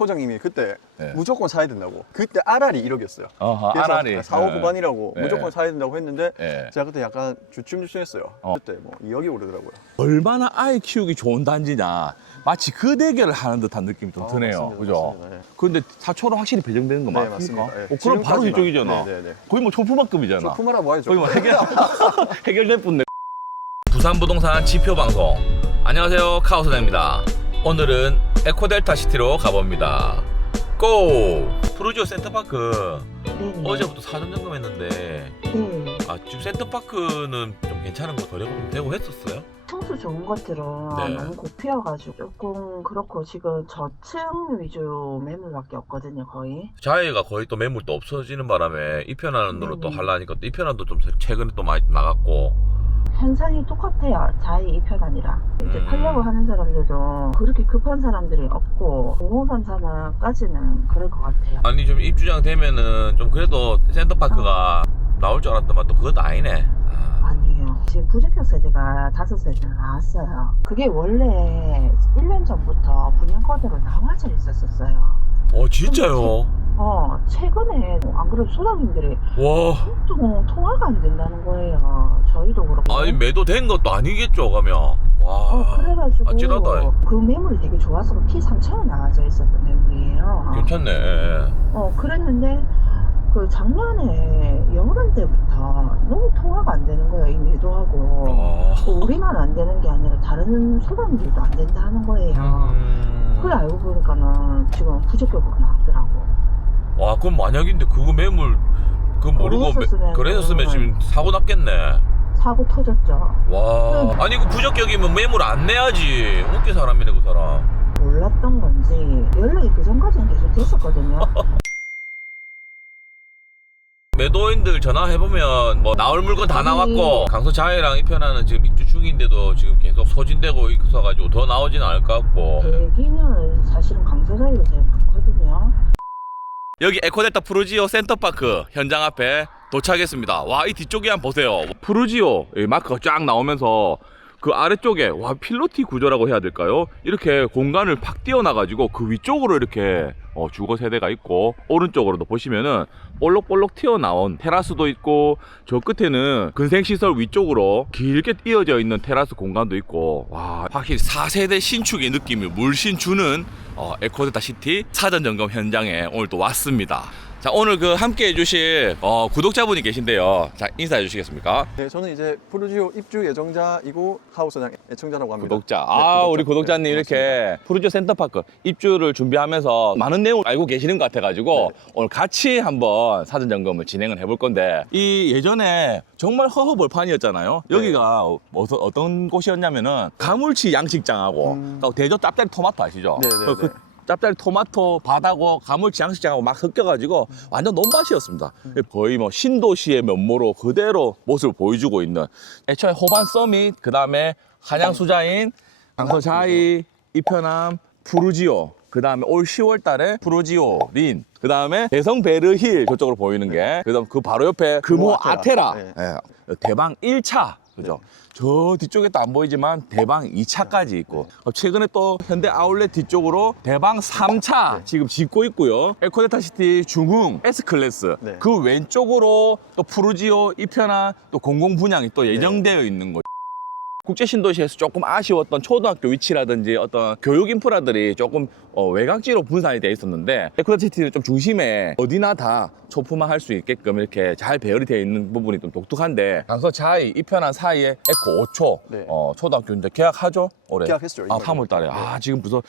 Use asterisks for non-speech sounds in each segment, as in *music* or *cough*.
소장님이 그때 네. 무조건 사야 된다고. 그때 RR이 1억이었어요. 어허, 그래서 아라리. 4, 5 예. 후반이라고 예. 무조건 사야 된다고 했는데 예. 제가 그때 약간 주춤주춤했어요. 어. 그때 뭐 2억이 오르더라고요. 얼마나 아이 키우기 좋은 단지냐. 마치 그 대결을 하는 듯한 느낌이 좀 아, 드네요. 맞습니다, 그죠? 맞습니다. 예. 근데 사초로 확실히 배정되는 거 네, 맞습니까? 맞습니다. 예. 어, 그럼 바로. 이쪽이잖아. 네, 네, 네. 거의 뭐 초품학급이잖아. 저 푸마라고 하죠. 거의 뭐 해결, *laughs* 해결될 뿐네. 부산 부동산 지표 방송. 안녕하세요. 카오스입니다. 오늘은 에코델타 시티로 가봅니다. 고! 프루지오 센터파크 네. 어제부터 사전 점검했는데 네. 아 지금 센터파크는 좀 괜찮은 거 거래가 좀 되고 했었어요? 평수 좋은 것들은 네. 너무 고피여가지고 조금 그렇고 지금 저층 위주 매물밖에 없거든요 거의. 자해가 거의 또 매물도 없어지는 바람에 이편안으로 또 음. 하려니까 또 이편안도 좀 최근에 또 많이 나갔고 현상이 똑같아요. 자이 이편아니라 이제 음. 팔려고 하는 사람들도 그렇게 급한 사람들이 없고 공공산 산하까지는 그럴 것 같아요. 아니 좀 입주장 되면은 좀 그래도 센터파크가 나올 줄 알았더만 또 그것도 아니네 아, 아니에요. 지금 부적격 세대가 다섯 세대나 나왔어요. 그게 원래 1년 전부터 분양권으로 나와져 있었었어요. 어 진짜요? 어, 최근에 안 그래도 소장님들이 와또 통화가 안 된다는 거예요. 저희도 그렇고. 아니 매도된 것도 아니겠죠 가면 와 어, 그래가지고 아찔하다. 그 매물이 되게 좋아서 피 3천원 나와져 있었던 매물이에요. 괜찮네 어, 그랬는데 그 작년에 여름 때부터 너무 통화가 안 되는 거예요. 이 매도하고. 아. 그 우리만 안 되는 게 아니라 다른 소장님들도 안 된다 하는 거예요. 음. 그래 알고 보니까는 지금 부적격으로 나왔더라고. 와 그럼 만약인데 그거 매물 그거 모르고 그랬었으면- 그랬었으면 지금 사고 났겠네 사고 터졌죠. 와 아니 그 부적격이면 매물 안 내야지 웃긴 사람이네 그 사람 몰랐던 건지 연락이 그 전까지는 계속 됐었거든요. *laughs* 매도인들 전화해보면 뭐 나올 물건 다. 나왔고 강서 자해랑 이편하는 지금 입주 중인데도 지금 계속 소진되고 있어가지고 더 나오지는 않을 것 같고 대기는 사실은 강서자리가 제일 많거든요. 여기 에코델타 프루지오 센터파크 현장 앞에 도착했습니다. 와 이 뒤쪽에 한번 보세요. 프루지오 이 마크가 쫙 나오면서 그 아래쪽에 와 필로티 구조라고 해야 될까요? 이렇게 공간을 팍 띄어놔가지고 그 위쪽으로 이렇게 어, 주거 세대가 있고 오른쪽으로도 보시면은 볼록볼록 튀어나온 테라스도 있고 저 끝에는 근생시설 위쪽으로 길게 이어져 있는 테라스 공간도 있고 와 확실히 4세대 신축의 느낌을 물씬 주는 어, 에코데타 시티 사전 점검 현장에 오늘 또 왔습니다. 자 오늘 그 함께 해주실 어, 구독자분이 계신데요. 자 인사해 주시겠습니까? 네, 저는 이제 프루지오 입주 예정자이고 하우스장 애청자라고 합니다. 구독자. 네, 아, 구독자. 우리 구독자님 네, 이렇게 푸르지오 센터파크 입주를 준비하면서 많은 내용을 알고 계시는 것 같아가지고 네. 오늘 같이 한번 사전 점검을 진행을 해볼 건데 이 예전에 정말 허허벌판이었잖아요. 네. 여기가 어서, 어떤 곳이었냐면은 가물치 양식장하고 음. 또 대저 짭짜리 토마토 아시죠? 네, 네, 그, 그 네. 짭짜리 토마토 바다고 가물치 양식장하고 막 섞여가지고 완전 논밭이었습니다. 음. 거의 뭐 신도시의 면모로 그대로 모습을 보여주고 있는 애초에 호반 서밋 그 다음에 한양 수자인 강서 자이 이편함 푸르지오 그 다음에 올 10월 달에 푸르지오 린 그 다음에 대성 베르힐 저쪽으로 보이는 게 그 다음 그 바로 옆에 금호 아테라, 아테라. 예. 대방 1차 그죠? 저 뒤쪽에 또안 보이지만 대방 2차까지 있고. 어, 최근에 또 현대 아울렛 뒤쪽으로 대방 3차 지금 짓고 있고요. 에코데타 시티 중흥 S클래스. 네. 그 왼쪽으로 또 푸르지오 이편한 또 공공 분양이 또 예정되어 있는 거죠. 국제 신도시에서 조금 아쉬웠던 초등학교 위치라든지 어떤 교육 인프라들이 조금 어, 외곽지로 분산이 돼 있었는데 에코데시티는 좀 중심에 어디나 다 초품화할 수 있게끔 이렇게 잘 배열이 되어 있는 부분이 좀 독특한데 강서 자이 이편한 사이에 에코 5초 네. 어, 초등학교 이제 계약하죠 올해 계약했죠. 아 이번에. 3월달에 네. 아 지금 무슨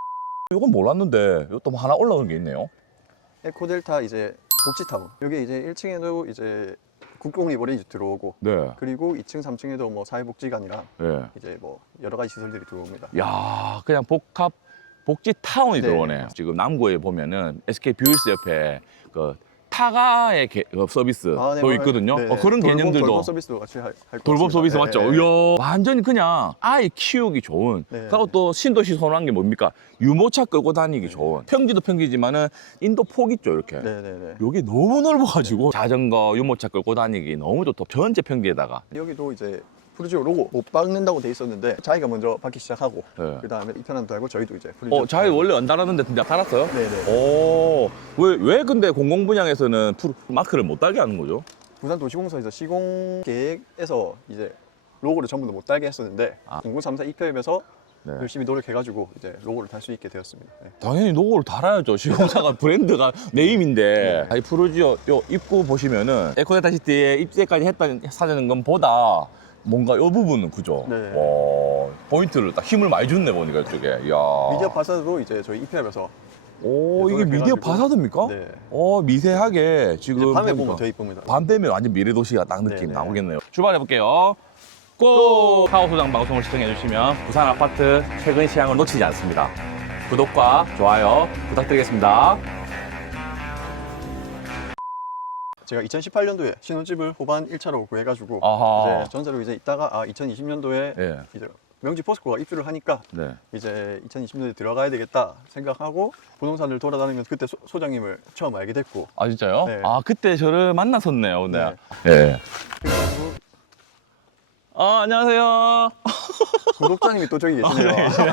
*laughs* 이건 몰랐는데 이것도 뭐 하나 올라오는 게 있네요. 에코델타 이제 복지타운. 여기 이제 1층에도 이제 국공 리버리지 들어오고 네. 그리고 2층, 3층에도 뭐 사회복지관이랑 예. 이제 뭐 여러 가지 시설들이 들어옵니다. 야 그냥 복합 복지 타운이 네. 들어오네. 지금 남구에 보면은 SK 뷰일스 옆에 그 타가의 게- 그 서비스도 아, 네, 뭐, 있거든요. 네, 어, 그런 돌봄, 개념들도 돌봄 서비스도 같이 할, 할 돌봄 것 서비스 같습니다. 맞죠? 네, 네. 이야, 완전히 그냥 아이 키우기 좋은. 네. 그리고 또 신도시 선호한 게 뭡니까? 유모차 끌고 다니기 좋은. 평지도 평지지만은 인도 폭 있죠, 이렇게. 네, 네, 네. 여기 너무 넓어가지고 자전거, 유모차 끌고 다니기 너무 좋다. 전체 평지에다가. 여기도 이제 프루지오 로고 못 박는다고 돼 있었는데 자기가 먼저 박기 시작하고 네. 그 다음에 이편함 달고 저희도 이제 프루지오 어, 자기 원래 안 달았는데 진짜 달았어요? 네네. 오, 왜, 왜 근데 공공 분양에서는 프로, 마크를 못 달게 하는 거죠? 부산 도시공사에서 시공 계획에서 이제 로고를 전부 다 못 달게 했었는데 아. 0934 입회업에서 네. 열심히 노력해가지고 이제 로고를 달 수 있게 되었습니다. 네. 당연히 로고를 달아야죠. 시공사가 *laughs* 브랜드가 네임인데. 네. 이 프로지오 요 입구 보시면은 에코데타 시티에 입주까지 했던 사전인 것보다 뭔가 이 부분은 그죠? 네. 와, 포인트를 딱 힘을 많이 줬네 보니까 이쪽에. 이야. 미디어 파사드로 이제 저희 입회업에서 오, 이게 노력해가지고. 미디어 파사드입니까? 네. 어, 미세하게 지금 밤에. 보면 더 이쁩니다. 밤 되면 완전 미래 도시가 딱 느낌 네 네. 나오겠네요. 출발해 볼게요. 고! 카오소장 방송을 시청해 주시면 부산 아파트 최근 시향을 놓치지 않습니다. 구독과 좋아요 부탁드리겠습니다. 제가 2018년도에 신혼집을 호반 1차로 구해가지고 아하. 이제 전세로 이제 있다가 아 2020년도에 예. 이제 명지 포스코가 입주를 하니까 네. 이제 2020년도에 들어가야 되겠다 생각하고 부동산을 돌아다니면서 그때 소, 장님을 처음 알게 됐고 아 진짜요? 네. 아 그때 저를 만났었네요. 네. 네. 예. 그래가지고 아 안녕하세요. 구독자님이 또 저기 *laughs* 아, 계시네요.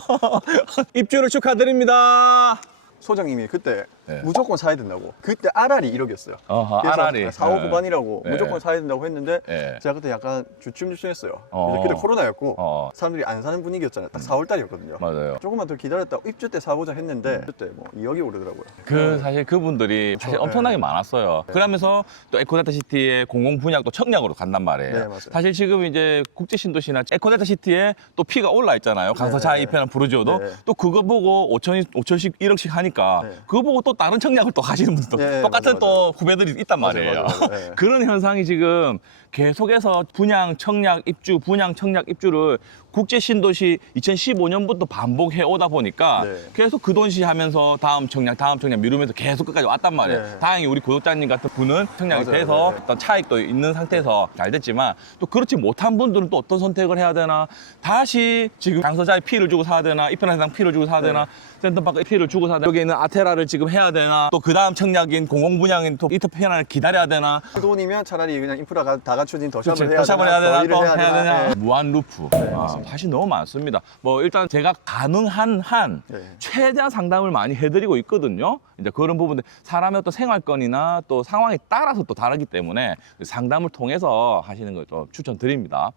*laughs* 입주를 축하드립니다. 소장님이 그때 네. 무조건 사야 된다고. 그때 RR이 1억이었어요. 어허, 그래서 아라리. 4, 5 네. 후반이라고 네. 무조건 사야 된다고 했는데 예. 제가 그때 약간 주춤주춤했어요. 어. 그때 코로나였고 어 사람들이 안 사는 분위기였잖아요. 딱 4월 달이었거든요. 맞아요. 조금만 더 기다렸다 입주 때 사보자 했는데 그때 뭐 2억이 오르더라고요. 그 사실 그분들이 사실 네. 엄청나게 많았어요. 네. 그러면서 또 에코데타 시티의 공공 분양 또 청약으로 간단 말이에요. 네, 맞아요. 사실 지금 이제 국제 신도시나 에코데타 시티에 또 피가 올라 있잖아요. 강서차 네. 부르지오도 네. 또 그거 보고 5천 5천씩 1억씩 하니까 네. 그거 보고 또 다른 청약을 또 가시는 분들도 네, 똑같은 맞아요, 또 후배들이 있단 맞아요, 말이에요. 맞아요, 맞아요. *laughs* 네. 그런 현상이 지금 계속해서 분양 청약 입주 분양 청약 입주를 국제 신도시 2015년부터 반복해 오다 보니까 네. 계속 그 돈시 하면서 다음 청약 다음 청약 미루면서 계속 끝까지 왔단 말이에요. 네. 다행히 우리 구독자님 같은 분은 청약이 맞아요, 돼서 네. 어떤 차익도 있는 상태에서 잘 됐지만 또 그렇지 못한 분들은 또 어떤 선택을 해야 되나 다시 지금 강서자에 피를 주고 사야 되나 이편한 상 피를 주고 사야 되나 센터파크 피를 주고 되나? 여기 있는 아테라를 지금 해야 되나? 또 그 다음 청약인 공공분양인 또 이터 편을 기다려야 되나? 그 돈이면 차라리 그냥 인프라가 다 갖춰진 더샵을 해야 더샵을 되나, 해야 되나? 더또 해야 해야 되나. 네. 무한 루프. 아, 사실 너무 많습니다. 뭐 일단 제가 가능한 한 네. 최대한 상담을 많이 해드리고 있거든요. 이제 그런 부분들 사람의 어떤 생활권이나 또 상황에 따라서 또 다르기 때문에 상담을 통해서 하시는 걸 좀 추천드립니다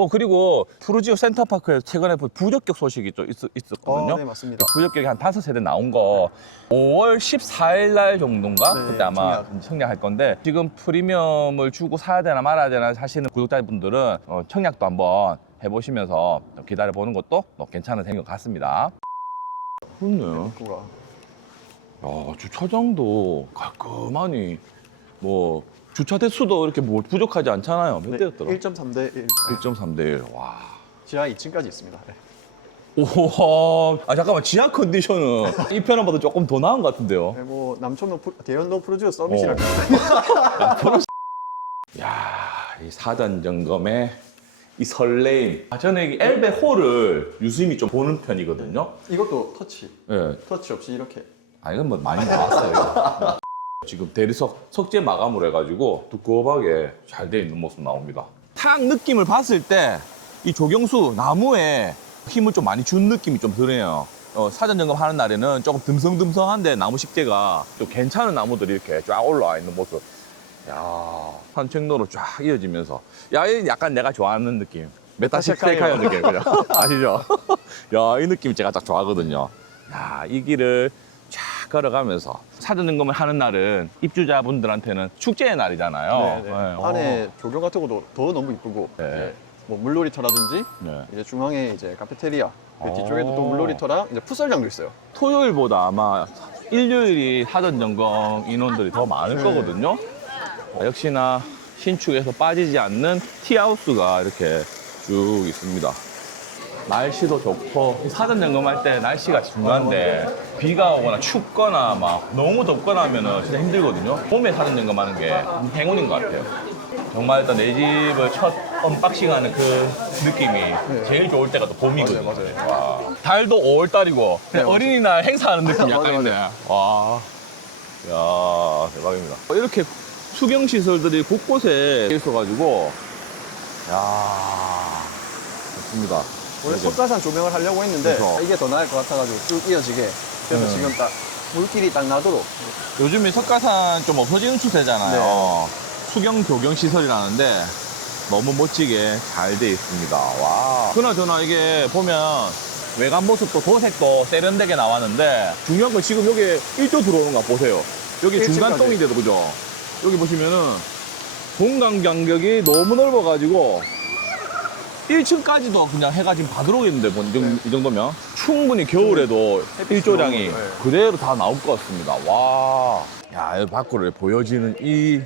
어 그리고 푸르지오 센터파크에서 최근에 그 부적격 소식이 좀 있, 있었거든요 어, 네 맞습니다. 부적격이 한 다섯 세대 나온 거 5월 14일 날 정도인가 네, 그때 아마 청약. 청약. 할 건데 지금 프리미엄을 주고 사야 되나 말아야 되나 하시는 구독자분들은 어, 청약도 한번 해보시면서 좀 기다려 보는 것도 뭐 괜찮은 생각 같습니다. 그렇네요. 그거가. 야, 주차장도 깔끔하니 뭐 주차 대수도 이렇게 뭐 부족하지 않잖아요. 몇 네, 대였더라? 1.3대 1. 1.3대 1. 와. 지하 2층까지 있습니다. 네. 오와. 아 잠깐만 지하 컨디션은 *laughs* 이 편은보다 조금 더 나은 것 같은데요. 네, 뭐 남촌로 프로- 대연도 프로듀어 어. 비슷한 *laughs* 야, 이 사전 점검에 이 설레임. 아, 저는 이 엘베 홀을 유심히 좀 보는 편이거든요. 이것도 터치. 예. 터치 없이 이렇게. 아, 이건 뭐 많이 나왔어요. *laughs* 지금 대리석 석재 마감으로 해가지고 두꺼하게 잘 돼 있는 모습 나옵니다. 탁 느낌을 봤을 때 이 조경수 나무에 힘을 좀 많이 준 느낌이 좀 드네요. 어, 사전 점검하는 날에는 조금 듬성듬성한데 나무 식재가 좀 괜찮은 나무들이 이렇게 쫙 올라와 있는 모습. 야 산책로로 쫙 이어지면서 야, 이 약간 내가 좋아하는 느낌. 메타시카요. 셀카요 느낌 그죠? *laughs* 아시죠? 야, 이 느낌 제가 딱 좋아하거든요. 야, 이 길을 쫙 걸어가면서 사전 점검을 하는 날은 입주자분들한테는 축제의 날이잖아요. 네, 네. 네, 안에 조경 같은 것도 더 너무 이쁘고 네. 이제 뭐 물놀이터라든지 네. 이제 중앙에 이제 카페테리아 그 오. 뒤쪽에도 또 물놀이터랑 이제 풋살장도 있어요. 토요일보다 아마 일요일이 사전 점검 인원들이 더 많을 네. 거거든요. 어, 역시나 신축에서 빠지지 않는 티하우스가 이렇게 쭉 있습니다. 날씨도 좋고 사전 점검할 때 날씨가 중요한데 비가 오거나 춥거나 막 너무 덥거나 하면은 진짜 힘들거든요. 봄에 사전 점검하는 게 행운인 것 같아요. 정말 일단 내 집을 첫 언박싱 하는 그 느낌이 제일 좋을 때가 또 봄이거든요. 맞아요. 와. 달도 5월달이고 네, 맞아요. 어린이날 행사하는 느낌 맞아요, 약간 있네. 와, 야 대박입니다. 이렇게 수경 시설들이 곳곳에 있어가지고 야 좋습니다. 원래. 석가산 조명을 하려고 했는데 그래서. 이게 더 나을 것 같아가지고 쭉 이어지게 그래서 네. 지금 딱 물길이 딱 나도록 요즘에 석가산 좀 없어지는 추세잖아요. 네. 수경 교경 시설이라는데 너무 멋지게 잘 돼 있습니다. 와. 그나저나 이게 보면 외관 모습도 도색도 세련되게 나왔는데 중요한 건 지금 여기 일조 들어오는 거 보세요. 여기 중간 1층까지. 동인데도 그죠? 여기 보시면은 공간 간격이 너무 넓어가지고 1층까지도 그냥 해가 지금 다 들어오겠는데 뭐이 정도- 네. 이 정도면 충분히 겨울에도 일조량이 들어오는 거예요. 그대로 다 나올 것 같습니다. 와, 야, 이 밖으로 보여지는 이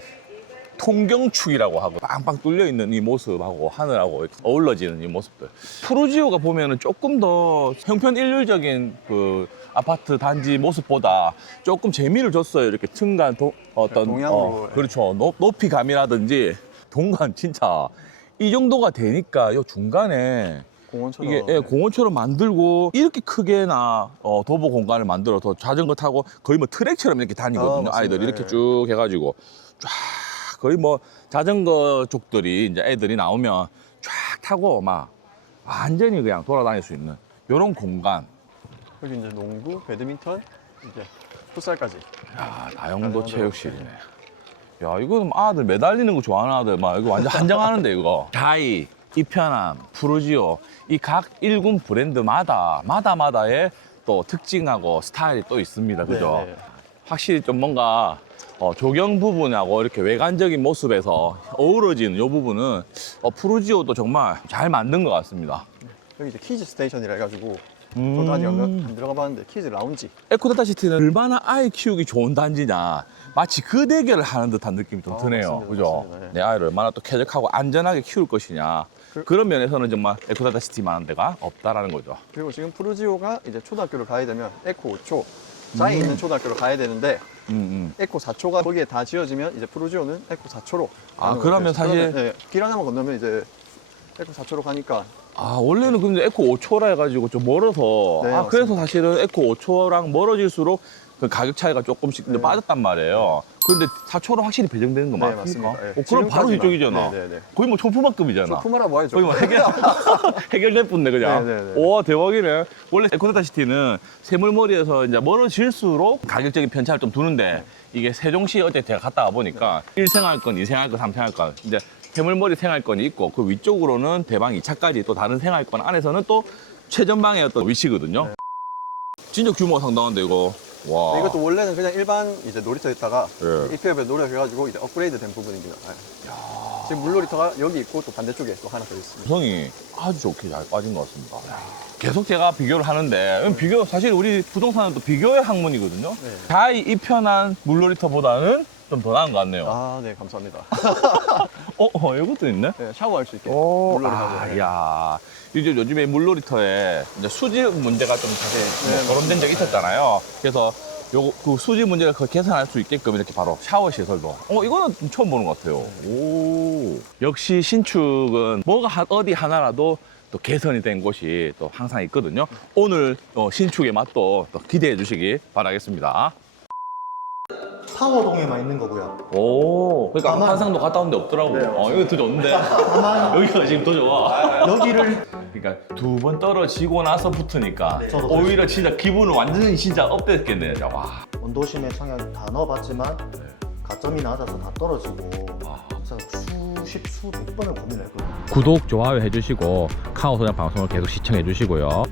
통경축이라고 하고 빵빵 뚫려 있는 이 모습하고 하늘하고 이렇게 어우러지는 이 모습들. 프로지오가 보면은 조금 더 형편 일률적인 그 아파트 단지 모습보다 조금 재미를 줬어요. 이렇게 층간 도, 어떤 동양으로. 어, 그렇죠. 높, 높이 감이라든지 동간 진짜 이 정도가 되니까 요 중간에 공원처럼 이게 예, 공원처럼 만들고 이렇게 크게나 어, 도보 공간을 만들어서 자전거 타고 거의 뭐 트랙처럼 이렇게 다니거든요. 아, 아, 이들. 이렇게 예. 쭉 해가지고 쫙 거의 뭐 자전거 족들이 이제 애들이 나오면 쫙 타고 막 완전히 그냥 돌아다닐 수 있는 이런 공간. 여기 이제 농구, 배드민턴, 이제 풋살까지 야, 다용도 다용도. 체육실이네. 야, 이거는 아들 매달리는 거 좋아하는 아들 막 이거 완전 한정하는데 이거. 다이, 이편함, 프로지오 이 각 일군 브랜드마다 마다마다의 또 특징하고 스타일이 또 있습니다. 그죠? 네, 네. 확실히 좀 뭔가 어, 조경 부분하고 이렇게 외관적인 모습에서 어우러지는 이 부분은 어, 프로지오도 정말 잘 만든 것 같습니다. 여기 이제 키즈 스테이션이라 해가지고 음. 저도 아직 안, 안 들어가 봤는데 키즈 라운지 에코다타 시티는 얼마나 아이 키우기 좋은 단지냐 마치 그 대결을 하는 듯한 느낌이 좀 아, 드네요 맞습니다, 그죠 맞습니다. 네. 내 아이를 얼마나 또 쾌적하고 안전하게 키울 것이냐 그- 그... 런 면에서는 정말 에코다타 시티만한 데가 없다라는 거죠 그리고 지금 프루지오가 이제 초등학교를 가야 되면 에코 5초 자에 있는 초등학교를 가야 되는데 음, 음. 에코 4초가 거기에 다 지어지면 이제 프루지오는 에코 4초로 아, 그러면 사실- 네, 길 하나만 건너면 이제 에코 4초로 가니까 아 원래는 근데 에코 5초라 해가지고 좀 멀어서 네, 아 그래서 맞습니다. 사실은 에코 5초랑 멀어질수록 그 가격 차이가 조금씩 네. 빠졌단 말이에요 근데 4초로 확실히 배정되는 거 네, 맞습니까? 맞습니다. 예. 어, 그럼 바로 지금까지만. 이쪽이잖아 네, 네, 네. 거의 뭐 초품학급이잖아 저 푸마라 뭐 하죠? 거의 뭐 해결 *laughs* 해결될 뿐네 그냥. 네, 네, 네. 오 대박이네. 원래 에코데타 시티는 세물머리에서 이제 멀어질수록 가격적인 편차를 좀 두는데 이게 세종시 어제 제가 갔다 와 보니까 일 1생활권, 2생활권, 3생활권 이제 세물머리 생활권이 있고 그 위쪽으로는 대방 2차까지 또 다른 생활권 안에서는 또 최전방의 어떤 위치거든요. 네. 진짜 규모가 상당한데 이거. 와. 이것도 원래는 그냥 일반 이제 놀이터였다가 예. 입회업에 노력해가지고 이제 업그레이드 된 부분입니다. 네. 지금 물놀이터가 여기 있고 또 반대쪽에 또 하나 더 있습니다. 구성이 아주 좋게 잘 빠진 것 같습니다. 계속 제가 비교를 하는데 비교 사실 우리 부동산은 또 비교의 학문이거든요. 네. 자이 이편한 물놀이터보다는 좀 더 나은 것 같네요. 아, 네, 감사합니다. *laughs* 어, 어, 이것도 있네. 네, 샤워할 수 있게. 오, 물놀이 아, 하고. 네. 야. 이제 요즘에 물놀이터에 이제 수질 문제가 좀 사실 뭐 네, 거론된 적이 있었잖아요. 그래서 요, 그 수질 문제를 그 개선할 수 있게끔 이렇게 바로 샤워 시설도. 어, 이거는 좀 처음 보는 것 같아요. 오. 역시 신축은 뭐가 하- 어디 하나라도 또 개선이 된 곳이 또 항상 있거든요. 오늘 어, 신축의 맛도 또 기대해 주시기 바라겠습니다. 파워동에만 있는 거고요. 오. 그러니까 다만- 한상도 갔다 온데 없더라고. 네, 어, 이거 더 좋은데. *laughs* 다만 여기가 지금 더 좋아. *laughs* 여기를 그러니까 두 번 떨어지고 나서 붙으니까 저도 오히려 진짜 기분은 완전히 진짜 업됐겠네. 진짜. 와. 원도심에 청약 다 넣어봤지만 가점이 낮아서 다 떨어지고 와. 진짜 수십 수백 번을 고민했거든요. 구독, 좋아요 해주시고 카오소장 방송을 계속 시청해 주시고요.